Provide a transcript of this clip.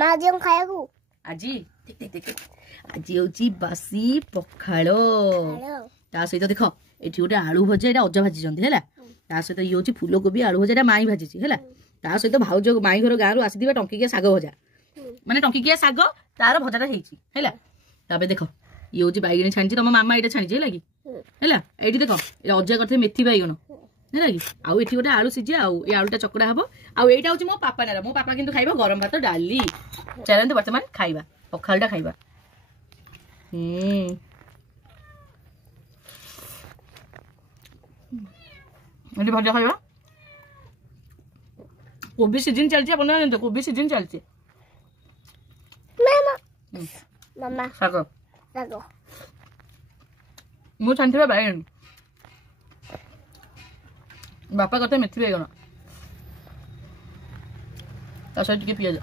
आज हम खाएगु आज देख आज होची बासी पखाल ता सहित देख एठी गोटे आलू भजा एटा अजा भाजी जंदी हैला ता सहित ये होची फूलकोबी आलू भजा एटा माई भाजी हैला ता सहित भाउज माई घर गाँव आसीथिबा टंकिकिया साग भजा माने टंकिकिया साग तार भजाटा हेची हैला ताबे देख ये होची बैगणी छाणी तुम मामा एटा छाणी हैला कि हैला एठी देख ए अजा करथे मेथी बैगण हैला कि आउ एठी गोटे आलू सिझे आउ ए आलूटा चकड़ा हबो आउ एटा होची मो पापा नारा मो पापा किंतु खाइबा गरम भात डाली चलंतु वर्तमान खाइबा पखालटा खाइबा एठी भजा खाइबा कोबी सीजन चलछि अपन जानते कोबी सीजन चलछि मामा मामा सागो सागो मु छानथिबा बैगन बापा कते मेथी बैगन ता सहित के पियाज